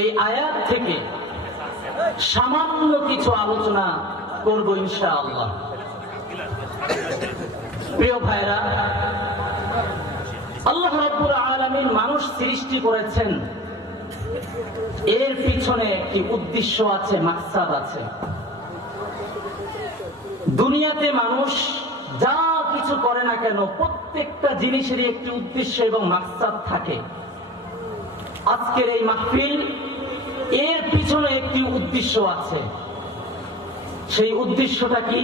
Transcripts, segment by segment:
এই আয়াত থেকে সামান্য কিছু আলোচনা করব ইনশা আল্লাহ প্রিয় ভাইরা আল্লাহ রাব্বুল আলামিন মানুষ সৃষ্টি করেছেন। এর পিছনে কি উদ্দেশ্য আছে, মাকসাদ আছে। দুনিয়াতে মানুষ যা কিছু করে না কেন, প্রত্যেকটা জিনিসেরই একটি উদ্দেশ্য এবং মাকসাদ থাকে। আজকের এই মাহফিল এর পিছনে একটি উদ্দেশ্য আছে। সেই উদ্দেশ্যটা কি?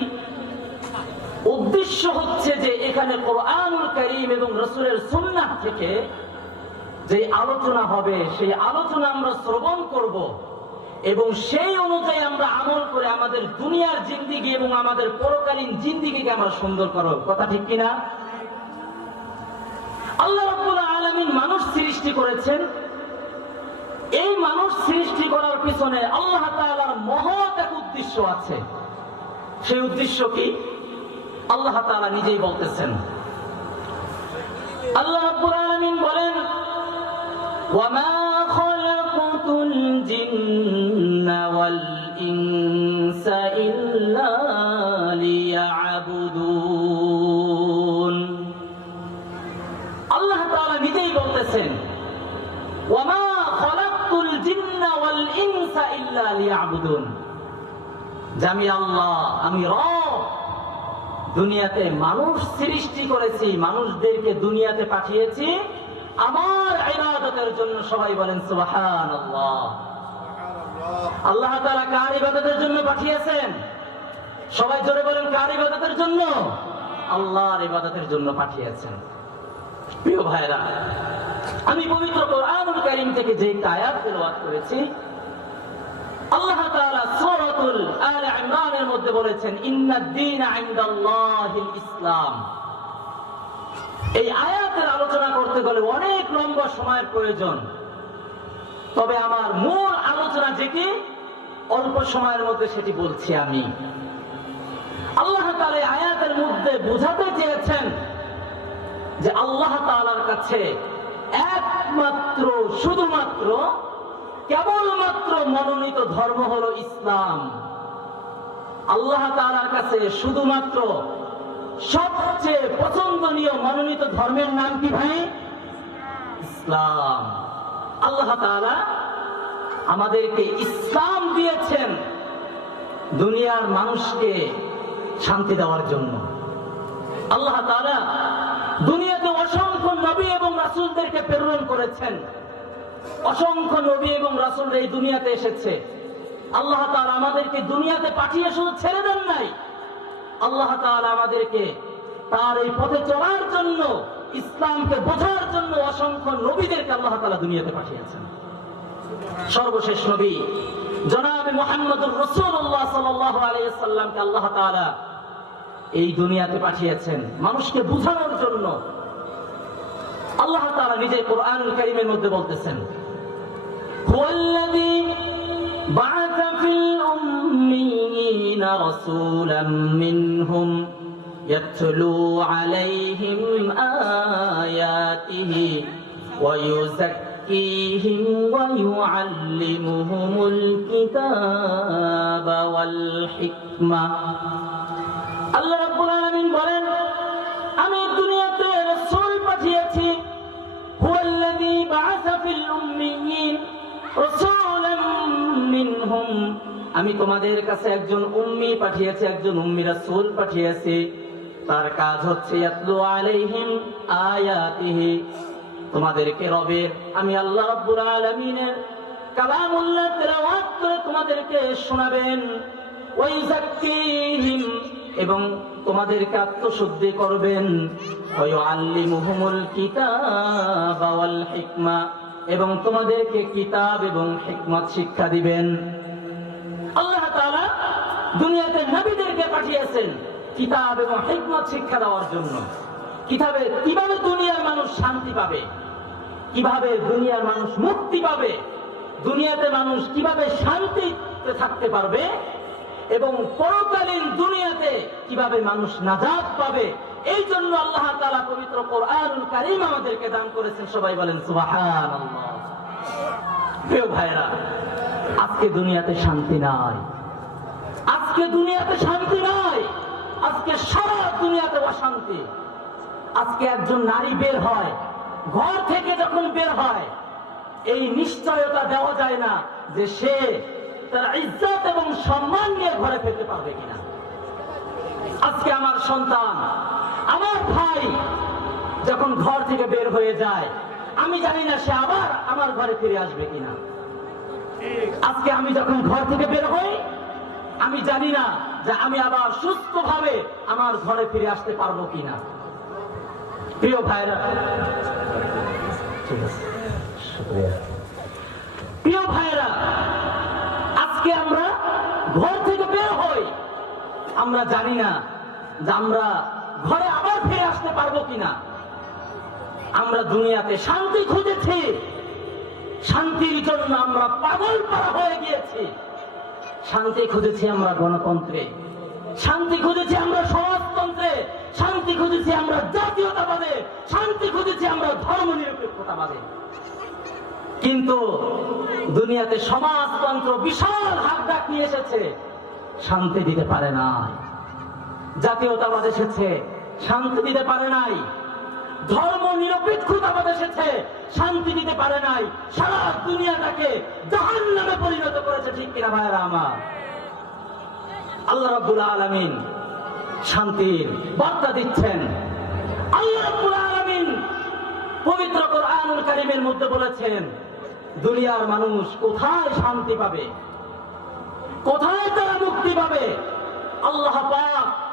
উদ্দেশ্য হচ্ছে যে এখানে কোরআনুল করিম এবং রসুলের সুন্নাহ থেকে যে আলোচনা হবে, সেই আলোচনা আমরা শ্রবণ করব এবং সেই অনুযায়ী আমরা আমল করে আমাদের দুনিয়ার জিন্দিগি এবং আমাদের পরকালীন জিন্দিগিকে আমরা সুন্দর করো কথা ঠিক কিনা? আল্লাহ রাব্বুল আলামিন মানুষ সৃষ্টি করেছেন এই মানুষ সৃষ্টি করার পিছনে আল্লাহ তাআলার মহৎ এক উদ্দেশ্য আছে। সেই উদ্দেশ্য কি? আল্লাহ তাআলা নিজেই বলতেছেন। আল্লাহ আলামিন বলেন, ওয়ামা আমি আল্লাহ দুনিয়াতে মানুষ সৃষ্টি করেছি, মানুষদেরকে দুনিয়াতে পাঠিয়েছি। আমার ইবাদতের জন্য সবাই বলেন আল্লাহ কার ইবাদতের জন্য পাঠিয়েছেন? সবাই জোরে বলেন, কার ইবাদতের জন্য? আল্লাহর ইবাদতের জন্য পাঠিয়েছেন। প্রিয় ভাইরা, আমি পবিত্র কোরআনুল কারীম থেকে যে তেলাওয়াত করেছি আল্লাহ তাআলা সূরাতুল আলে ইমরানের মধ্যে বলেছেন ইন্নাদ দীন ইনদাল্লাহিল ইসলাম। এই আয়াতের আলোচনা করতে গেলে অনেক লম্বা সময়ের প্রয়োজন। তবে আমার মূল আলোচনা যেটি, অল্প সময়ের মধ্যে সেটি বলছি আমি। আল্লাহ এই আয়াতের মধ্যে বোঝাতে চেয়েছেন যে আল্লাহ তাআলার কাছে একমাত্র, শুধুমাত্র কেবলমাত্র মনোনীত ধর্ম হলো ইসলাম। আল্লাহ তাআলার কাছে শুধুমাত্র সবচেয়ে পছন্দনীয় মনোনীত ধর্মের নাম কি ভাই? ইসলাম। আল্লাহ তাআলা আমাদেরকে ইসলাম দিয়েছেন দুনিয়ার মানুষকে শান্তি দেওয়ার জন্য। আল্লাহ তাআলা দুনিয়াতে অসংখ্য নবী এবং রাসূলদেরকে প্রেরণ করেছেন। অসংখ্য নবী এবং রাসূল এই দুনিয়াতে এসেছে। আল্লাহ তাআলা আমাদেরকে দুনিয়াতে পাঠিয়ে শুধু ছেড়ে দেন নাই। আল্লাহ তাআলা আমাদেরকে তার এই পথে চলার জন্য, ইসলামকে বোঝার জন্য অসংখ্য নবীদেরকে আল্লাহ তাআলা দুনিয়াতে পাঠিয়েছেন। সর্বশেষ নবী জনাব মোহাম্মদুর রসুল্লাহ সাল্লাহ আলাইসাল্লামকে আল্লাহ তাআলা এই দুনিয়াতে পাঠিয়েছেন। মানুষকে বুঝানোর জন্য আল্লাহ তাআলা নিজে কোরআনুল কারীমের মধ্যে বলতেছেন হুয়াল্লাযী بعث في الأميين رسولا منهم يتلو عليهم آياته ويزكيهم ويعلمهم الكتاب والحكمة আল্লাহ রাব্বুল আলামিন বলেন আমি আমি তোমাদের কাছে একজন উম্মি পাঠিয়েছি, একজন উম্মি রাসূল পাঠিয়েছি। তার কাজ হচ্ছে তোমাদেরকে রবের, আমি আল্লাহ রাব্বুল তোমাদেরকে শোনাবেন। ওয়াইজাক্কিহিম এবং তোমাদেরকে আত্মশুদ্ধি করবেন। হিকমা। এবং তোমাদেরকে কিতাব এবং হিকমত শিক্ষা দিবেন। আল্লাহ দুনিয়াতে নবীদেরকে পাঠিয়েছেন কিতাব এবং হিকমত শিক্ষা দেওয়ার জন্য। কীভাবে কীভাবে দুনিয়ার মানুষ শান্তি পাবে? কীভাবে দুনিয়ার মানুষ মুক্তি পাবে? দুনিয়াতে মানুষ কীভাবে শান্তিতে থাকতে পারবে? এবং পরকালীন দুনিয়াতে কীভাবে মানুষ নাজাত পাবে? এই জন্য আল্লাহ তালা পবিত্র কোরআনুল কারীম আমাদেরকে দান করেছেন। সবাই বলেন প্রিয় ভাইরা আজকে দুনিয়াতে শান্তি নাই। আজকে দুনিয়াতে শান্তি নাই। আজকে সারা দুনিয়াতে অশান্তি। আজকে একজন নারী বের হয়, ঘর থেকে যখন বের হয়, এই নিশ্চয়তা দেওয়া যায় না যে সে তার ইজ্জত এবং সম্মান নিয়ে ঘরে ফিরতে পারবে কিনা। আজকে আমার সন্তান আমার ভাই যখন ঘর থেকে বের হয়ে যায়, আমি জানি না সে আবার আমার ঘরে ফিরে আসবে কিনা। আজকে আমি যখন ঘর থেকে বের হই, আমি জানি না যে আমি আবার সুস্থভাবে আমার ঘরে ফিরে আসতে পারব কিনা। প্রিয় ভাইরা। প্রিয় ভাইরা আজকে আমরা ঘর থেকে বের হই। আমরা জানি না যে আমরা ঘরে আবার ফিরে আসতে পারব কিনা? আমরা দুনিয়াতে শান্তি খুঁজেছি। শান্তির জন্য আমরা পাগল পারা হয়ে গিয়েছি। শান্তি খুঁজেছি আমরা গণতন্ত্রে। শান্তি খুঁজেছি আমরা সমাজতন্ত্রে। শান্তি খুঁজেছি আমরা জাতীয়তাবাদে। শান্তি খুঁজেছি আমরা ধর্ম নিরপেক্ষতাবাদে কিন্তু দুনিয়াতে সমাজতন্ত্র বিশাল হাত ডাক নিয়ে এসেছে। শান্তি দিতে পারে নাই। জাতীয়তাবাদ এসেছে, শান্তি দিতে পারে নাই। ধর্ম নিরপেক্ষতাবাদ এসেছে, শান্তি দিতে পারে নাই। সারা দুনিয়াটাকে জাহান নামে পরিণত করেছে, ঠিক কিনা ভাইরা আমার? আল্লাহ রাব্বুল আলামিন শান্তির বার্তা দিচ্ছেন। আল্লাহ রাব্বুল আলামিন পবিত্র কোরআনুল কারিমের মধ্যে বলেছেন, দুনিয়ার মানুষ কোথায় শান্তি পাবে? কোথায় তারা মুক্তি পাবে? আল্লাহ পাক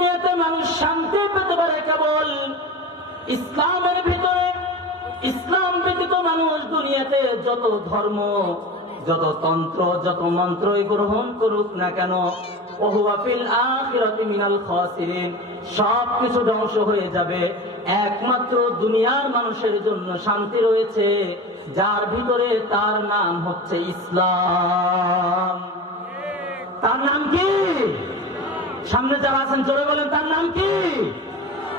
দুনিয়াতে মানুষ শান্তি পেতে পারে কেবল ইসলামের ভিতরে। ইসলাম ব্যতীত মানুষ দুনিয়াতে যত ধর্ম, যত তন্ত্র, যত মন্ত্রই গ্রহণ করুক না কেন, ওহুয়া ফিল আখিরাতি মিনাল খাসিরিন সব কিছু ধ্বংস হয়ে যাবে। একমাত্র দুনিয়ার মানুষের জন্য শান্তি রয়েছে, যার ভিতরে তার নাম হচ্ছে ইসলাম। তার নাম কি? সামনে যারা আছেন, জোরে বলেন, তার নাম কি?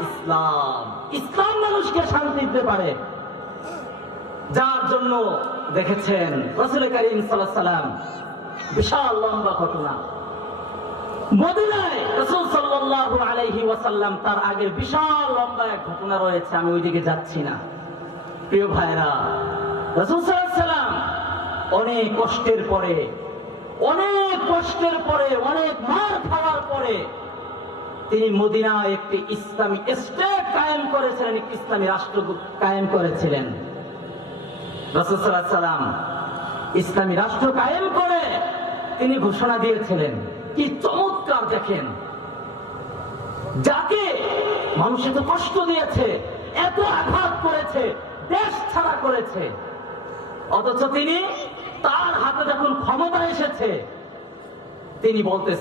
ইসলাম। ইসলাম মানুষকে শান্তি দিতে পারে। যার জন্য দেখেছেন রসুল করিম সাল্লাম বিশাল লম্বা ঘটনা। তার আগের বিশাল লম্বা এক ঘটনা রয়েছে, আমি ওইদিকে যাচ্ছি না। প্রিয় ভাইরা রসুল সাল্লাম অনেক কষ্টের পরে অনেক কষ্টের পরে, অনেক মার খাওয়ার পরে তিনি মদিনায় একটি ইসলামী স্টেট কায়েম করেছিলেন, একটি ইসলামী রাষ্ট্র কায়েম করেছিলেন। সাল্লাম ইসলামী রাষ্ট্র কায়েম করে তিনি ঘোষণা দিয়েছিলেন, কি চমৎকার দেখেন। যাকে মানুষ এত কষ্ট দিয়েছে, এত আঘাত করেছে, দেশ ছাড়া করেছে, অথচ তিনি তার হাতে যখন ক্ষমতা এসেছে তিনি বলতেছে